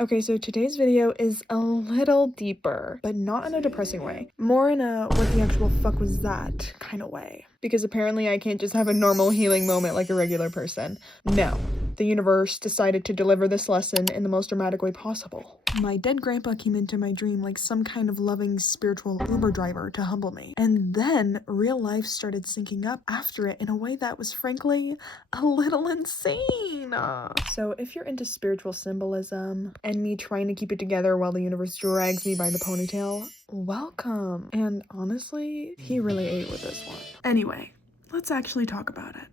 Okay, so today's video is a little deeper, but not in a depressing way. More in a what the actual fuck was that kind of way. Because apparently I can't just have a normal healing moment like a regular person. No, the universe decided to deliver this lesson in the most dramatic way possible. My dead grandpa came into my dream like some kind of loving spiritual Uber driver to humble me. And then real life started syncing up after it in a way that was frankly a little insane. So if you're into spiritual symbolism and me trying to keep it together while the universe drags me by the ponytail, welcome. And honestly, he really ate with this one. Anyway, let's actually talk about it.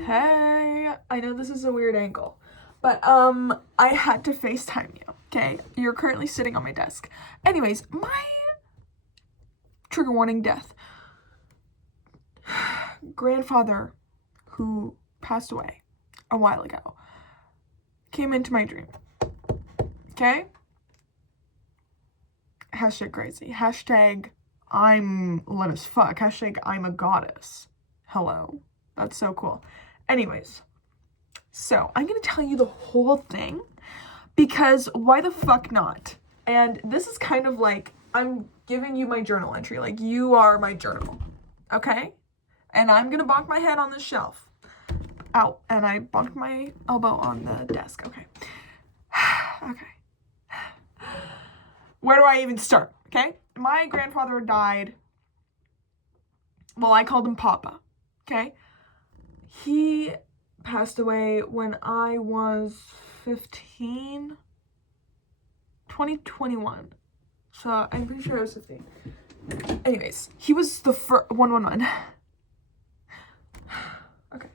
Hey, I know this is a weird angle, but I had to FaceTime you, okay? You're currently sitting on my desk. Anyways, my trigger warning, death. Grandfather, who passed away a while ago, came into my dream, okay? Hashtag crazy. Hashtag I'm lit as fuck. Hashtag I'm a goddess. Hello. That's so cool. Anyways, so I'm gonna tell you the whole thing because why the fuck not? And this is kind of like I'm giving you my journal entry. Like, you are my journal, okay? And I'm gonna bonk my head on this shelf. Ow. And I bonked my elbow on the desk. Okay. Okay. Where do I even start? Okay. My grandfather died. Well, I called him Papa. Okay. He passed away when I was 15. 2021. So I'm pretty sure I was 15. Anyways, he was the first 111. Okay.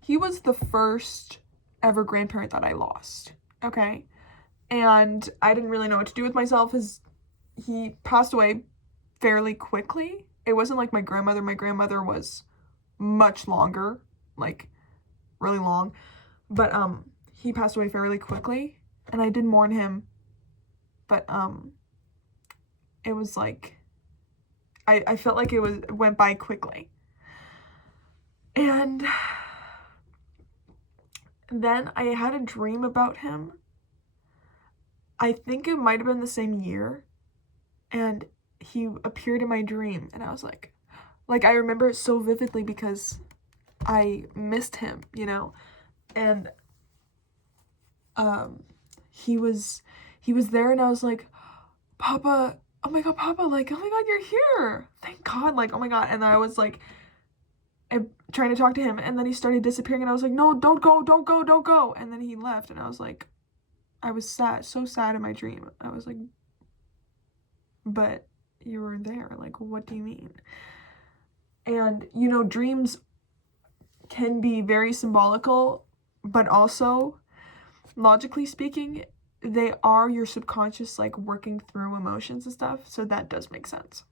He was the first ever grandparent that I lost. Okay. And I didn't really know what to do with myself. He passed away fairly quickly. It wasn't like my grandmother. My grandmother was much longer, like really long. But he passed away fairly quickly, and I did mourn him. But it was like I felt like it went by quickly. And then I had a dream about him. I think it might have been the same year, and he appeared in my dream, and I was like I remember it so vividly because I missed him, you know, and he was there, and I was like, Papa, oh my god, Papa, like, oh my god, you're here, thank God, like, oh my god. And I was like, I'm trying to talk to him, and then he started disappearing, and I was like, no, don't go, and then he left, and I was like, I was sad, so sad in my dream. I was like, but you were there, like, what do you mean? And, you know, dreams can be very symbolical, but also, logically speaking, they are your subconscious, like, working through emotions and stuff, so that does make sense.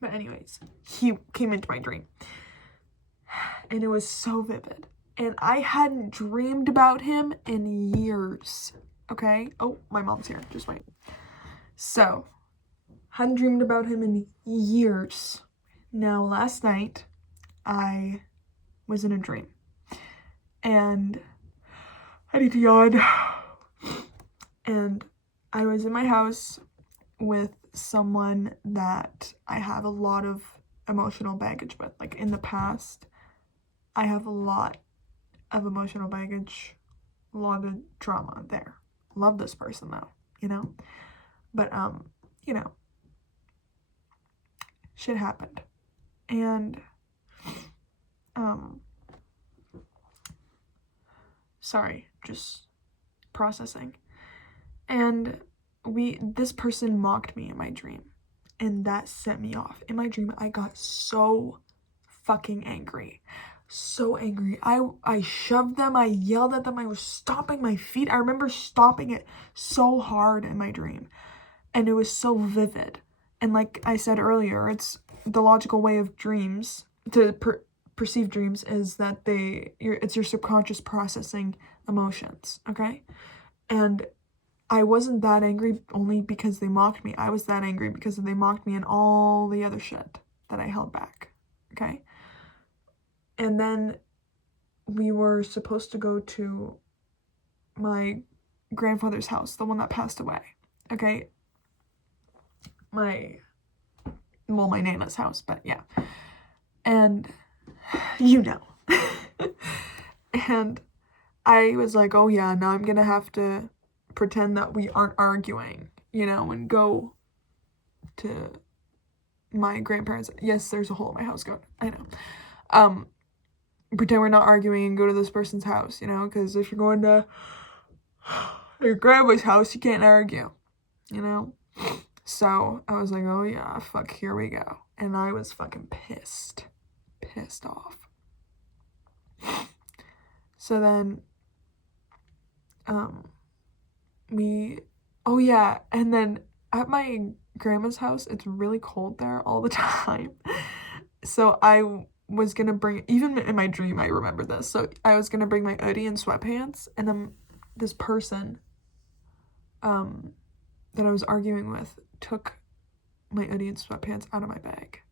But anyways, he came into my dream, and it was so vivid, and I hadn't dreamed about him in years, okay? Oh, my mom's here, just wait. So, hadn't dreamed about him in years. Now, last night, I was in a dream, and I need to yawn. And I was in my house with someone that I have a lot of emotional baggage with. Like, in the past, I have a lot of emotional baggage, a lot of trauma there. Love this person though, you know? But, you know, shit happened. And, sorry, just processing. And this person mocked me in my dream, and that set me off. In my dream, I got so fucking angry. So angry. I shoved them, I yelled at them, I was stomping my feet. I remember stomping it so hard in my dream, and it was so vivid. And like I said earlier, it's the logical way of dreams to perceive dreams is that it's your subconscious processing emotions, okay? And I wasn't that angry only because they mocked me. I was that angry because they mocked me and all the other shit that I held back, okay? And then we were supposed to go to my grandfather's house, the one that passed away. Okay? My Nana's house, but yeah. And you know. And I was like, oh yeah, now I'm gonna have to pretend that we aren't arguing, you know, and go to my grandparents. Yes, there's a hole in my house, goat. I know. Pretend we're not arguing and go to this person's house, you know, because if you're going to your grandma's house, you can't argue, you know. So I was like, oh yeah, fuck, here we go. And I was fucking pissed off. So then, oh yeah, and then at my grandma's house, it's really cold there all the time. So I was gonna bring, even in my dream, I remember this. So I was gonna bring my hoodie and sweatpants, and then this person, that I was arguing with took my hoodie and sweatpants out of my bag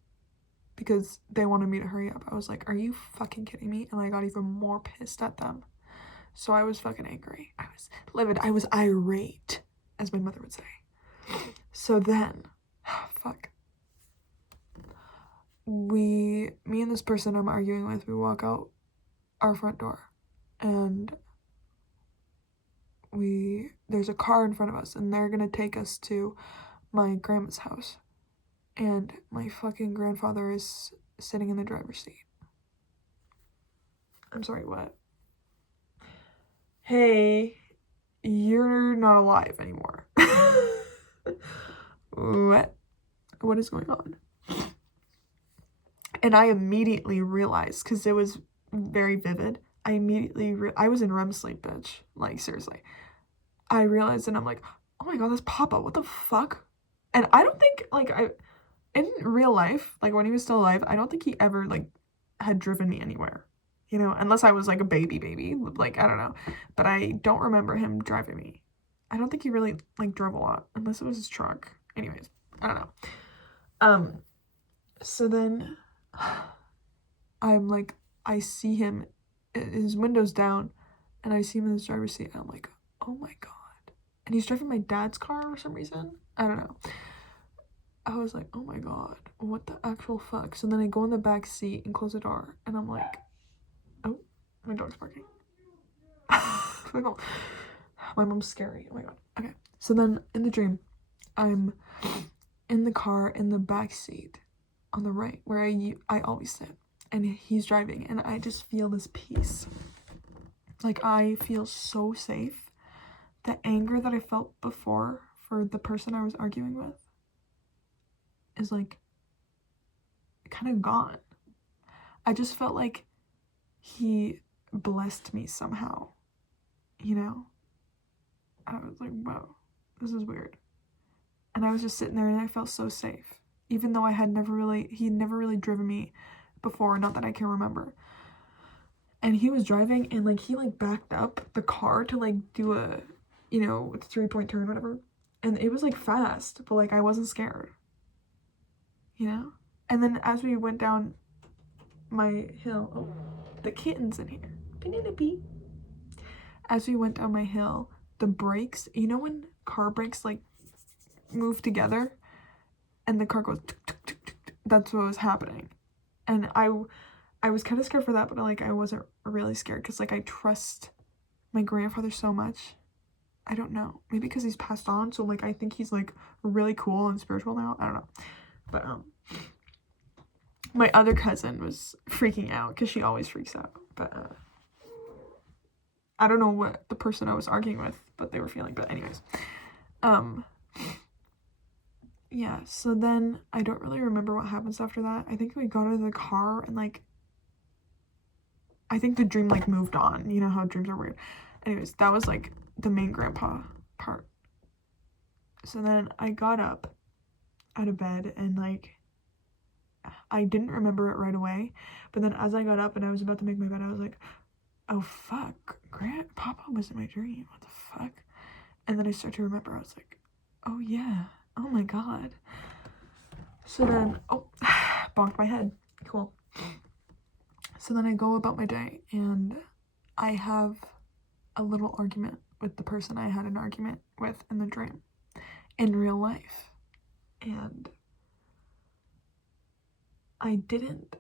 because they wanted me to hurry up. I was like, are you fucking kidding me? And I got even more pissed at them. So I was fucking angry. I was livid. I was irate, as my mother would say. So then, fuck. Me and this person I'm arguing with, we walk out our front door, and there's a car in front of us, and they're gonna take us to my grandma's house. And my fucking grandfather is sitting in the driver's seat. I'm sorry, what? Hey, you're not alive anymore. What is going on? And I immediately realized, because it was very vivid, I was in REM sleep, bitch. Like, seriously. I realized, and I'm like, oh my god, that's Papa, what the fuck? And I don't think, like, in real life, like, when he was still alive, I don't think he ever, like, had driven me anywhere. You know, unless I was, like, a baby, like, I don't know. But I don't remember him driving me. I don't think he really, like, drove a lot, unless it was his truck. Anyways, I don't know. So then I'm like, I see him, his window's down, and I see him in his driver's seat, and I'm like, oh my god. And he's driving my dad's car for some reason. I don't know. I was like, oh my god, what the actual fuck? So then I go in the back seat and close the door, and I'm like, oh, my dog's barking. My mom's scary. Oh my god. Okay. So then in the dream, I'm in the car in the back seat on the right where I always sit, and he's driving, and I just feel this peace. Like, I feel so safe. The anger that I felt before for the person I was arguing with is like kind of gone. I just felt like he blessed me somehow, you know? I was like, whoa, this is weird. And I was just sitting there, and I felt so safe, even though he'd never really driven me before, not that I can remember. And he was driving, and like he like backed up the car to like do a, you know, 3-point turn, whatever. And it was like fast, but like I wasn't scared, you know? And then as we went down my hill, oh, the kitten's in here. As we went down my hill, the brakes, you know when car brakes like move together and the car goes tuk, tuk, tuk, tuk, tuk, that's what was happening. And I was kind of scared for that, but like I wasn't really scared because like I trust my grandfather so much. I don't know, maybe because he's passed on, so like I think he's like really cool and spiritual now. I don't know. But my other cousin was freaking out because she always freaks out. But I don't know what the person I was arguing with, but they were feeling. But anyways, yeah. So then I don't really remember what happens after that. I think we got out of the car, and like I think the dream like moved on. You know how dreams are weird. Anyways, that was like the main grandpa part. So then I got up out of bed, and like I didn't remember it right away, but then as I got up and I was about to make my bed, I was like, oh fuck, Papa was in my dream, what the fuck? And then I started to remember. I was like, oh yeah, oh my god. So then, oh, bonked my head. Cool. So then I go about my day and I have a little argument with the person I had an argument with in the dream in real life. And I didn't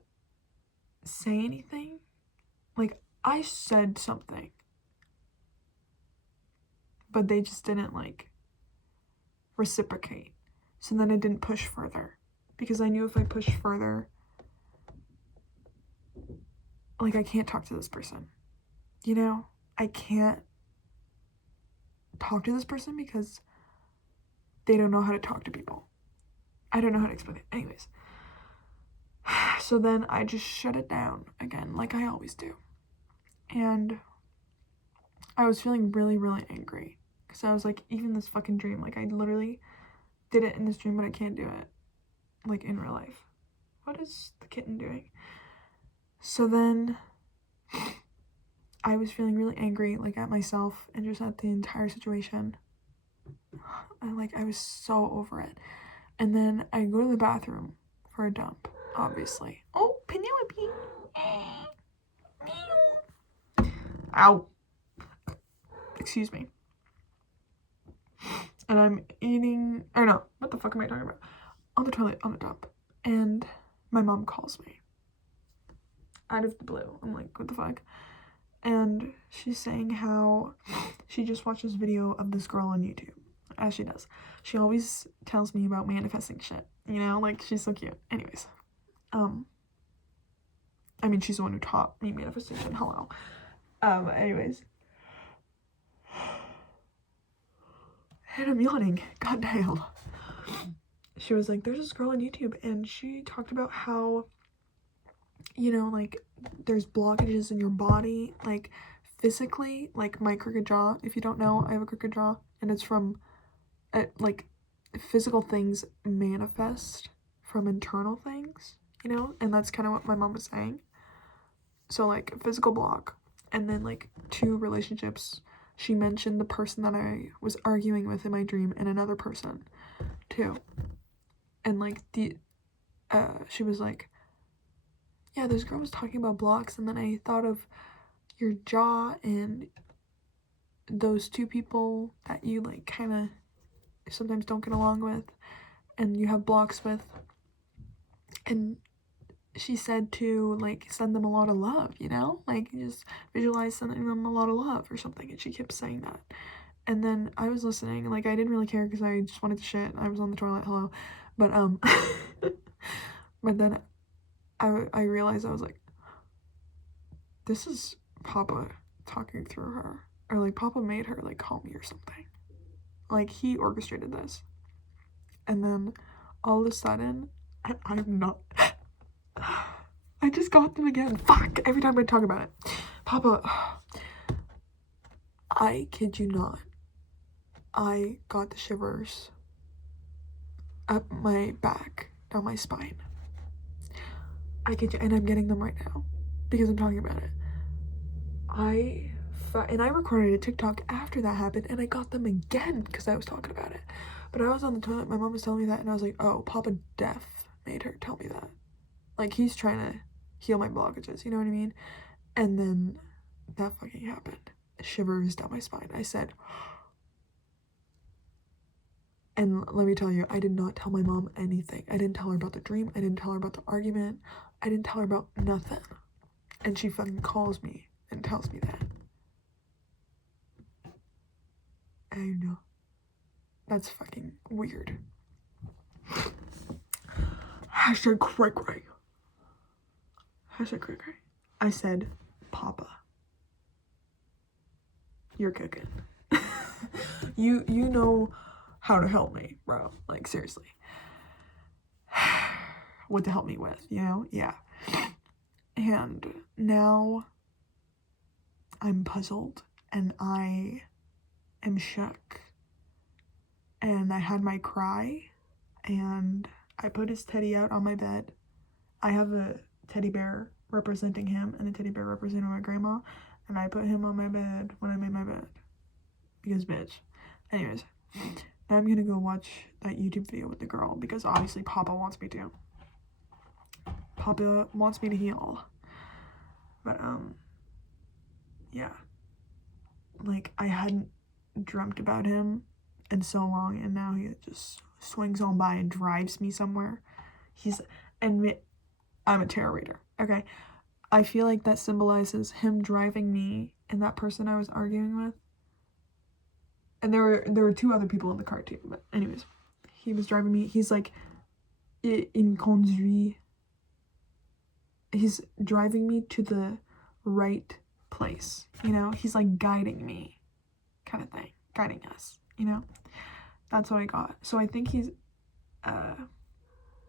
say anything. Like, I said something, but they just didn't, like, reciprocate. So then I didn't push further, because I knew if I pushed further, like, I can't talk to this person. You know? I can't talk to this person because they don't know how to talk to people. I don't know how to explain it. Anyways. So then I just shut it down again, like I always do. And I was feeling really, really angry. Because I was like, even this fucking dream, like, I literally did it in this dream, but I can't do it, like, in real life. What is the kitten doing? So then I was feeling really angry, like, at myself and just at the entire situation. I was so over it. And then I go to the bathroom for a dump, obviously. Oh, Penelope. Ow. Excuse me. And I'm eating, or no, what the fuck am I talking about? On the toilet, on the dump. And my mom calls me. Out of the blue. I'm like, what the fuck? And she's saying how she just watched this video of this girl on YouTube. As she does. She always tells me about manifesting shit. You know, like, she's so cute. Anyways. I mean, she's the one who taught me manifestation. Hello. Anyways. And I'm yawning. God damn. She was like, there's this girl on YouTube, and she talked about how, you know, like, there's blockages in your body, like, physically, like my crooked jaw. If you don't know, I have a crooked jaw, and it's from, like, physical things manifest from internal things, you know, and that's kind of what my mom was saying. So, like, physical block, and then, like, 2 relationships. She mentioned the person that I was arguing with in my dream and another person, too. And, like, she was like, yeah, this girl was talking about blocks, and then I thought of your jaw and those 2 people that you, like, kind of sometimes don't get along with and you have blocks with. And she said to, like, send them a lot of love, you know? Like, just visualize sending them a lot of love or something. And she kept saying that. And then I was listening. Like, I didn't really care because I just wanted to shit. I was on the toilet. Hello. But, but then I realized, I was like, this is Papa talking through her. Or, like, Papa made her, like, call me or something. Like, he orchestrated this. And then all of a sudden, I'm not... I just got them again. Fuck! Every time I talk about it. Papa, I kid you not. I got the shivers up my back, down my spine. I kid you, and I'm getting them right now because I'm talking about it. And I recorded a TikTok after that happened, and I got them again because I was talking about it. But I was on the toilet, my mom was telling me that, and I was like, oh, Papa Def made her tell me that. Like, he's trying to heal my blockages, you know what I mean? And then that fucking happened. Shivers down my spine. I said, and let me tell you, I did not tell my mom anything. I didn't tell her about the dream. I didn't tell her about the argument. I didn't tell her about nothing. And she fucking calls me and tells me that. I know. That's fucking weird. Hashtag cray cray. Hashtag cray cray. I said, Papa, you're cooking. You know how to help me, bro. Like, seriously. What to help me with, you know? Yeah. And now I'm puzzled and I am shook. And I had my cry and I put his teddy out on my bed. I have a teddy bear representing him and a teddy bear representing my grandma. And I put him on my bed when I made my bed. Because bitch. Anyways, now I'm gonna go watch that YouTube video with the girl because obviously Papa wants me to. Papa wants me to heal. But, yeah. Like, I hadn't dreamt about him in so long, and now he just swings on by and drives me somewhere. I'm a tarot reader, okay? I feel like that symbolizes him driving me and that person I was arguing with. And there were 2 other people in the car too, but anyways, he was driving me. He's like, 𝑳𝒂𝒖𝒓𝒆𝒏. He's driving me to the right place, you know? He's like guiding me, kind of thing, guiding us, you know? That's what I got. So I think he's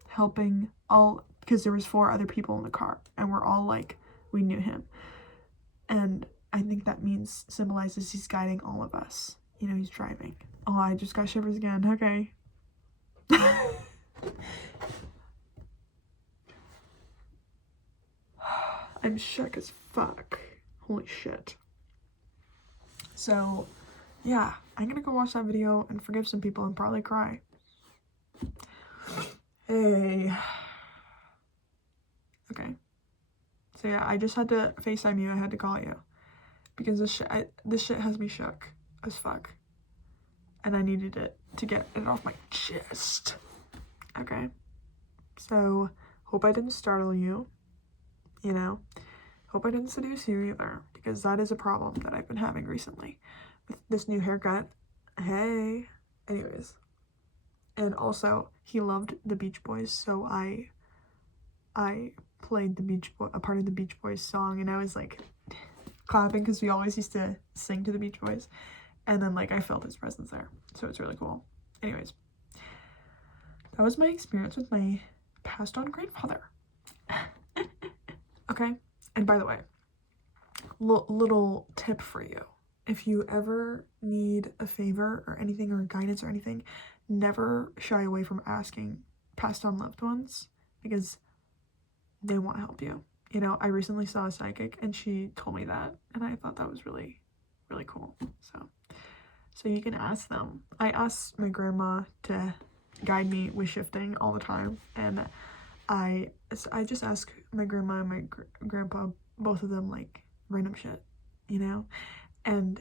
helping all, because there was 4 other people in the car, and we're all like, we knew him. And I think that symbolizes he's guiding all of us. You know, he's driving. Oh, I just got shivers again. Okay. I'm shook as fuck. Holy shit. So, yeah, I'm gonna go watch that video and forgive some people and probably cry. Hey. Okay. So yeah, I just had to FaceTime you. I had to call you. Because this shit has me shook as fuck. And I needed it to get it off my chest. Okay. So, hope I didn't startle you. You know? Hope I didn't seduce you either. Because that is a problem that I've been having recently. With this new haircut. Hey. Anyways. And also, he loved the Beach Boys, so I played a part of the Beach Boys song, and I was like clapping because we always used to sing to the Beach Boys, and then like I felt his presence there, so it's really cool. Anyways, that was my experience with my passed on grandfather. Okay, and by the way, little tip for you: if you ever need a favor or anything, or guidance or anything, never shy away from asking passed on loved ones, because they want to help you. You know, I recently saw a psychic and she told me that, and I thought that was really, really cool. So you can ask them. I ask my grandma to guide me with shifting all the time, and I just ask my grandma and my grandpa, both of them, like random shit, you know, and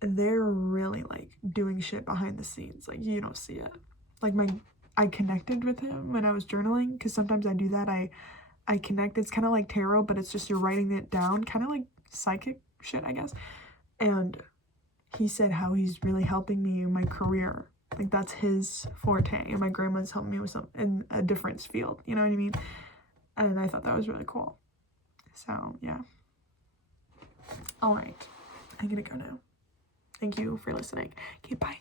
they're really like doing shit behind the scenes. Like, you don't see it. Like, I connected with him when I was journaling, because sometimes I do that. I connect. It's kind of like tarot, but it's just you're writing it down, kind of like psychic shit, I guess. And he said how he's really helping me in my career. Like, that's his forte, and my grandma's helping me with in a different field, you know what I mean? And I thought that was really cool. So yeah. All right, I'm gonna go now. Thank you for listening. Okay, bye.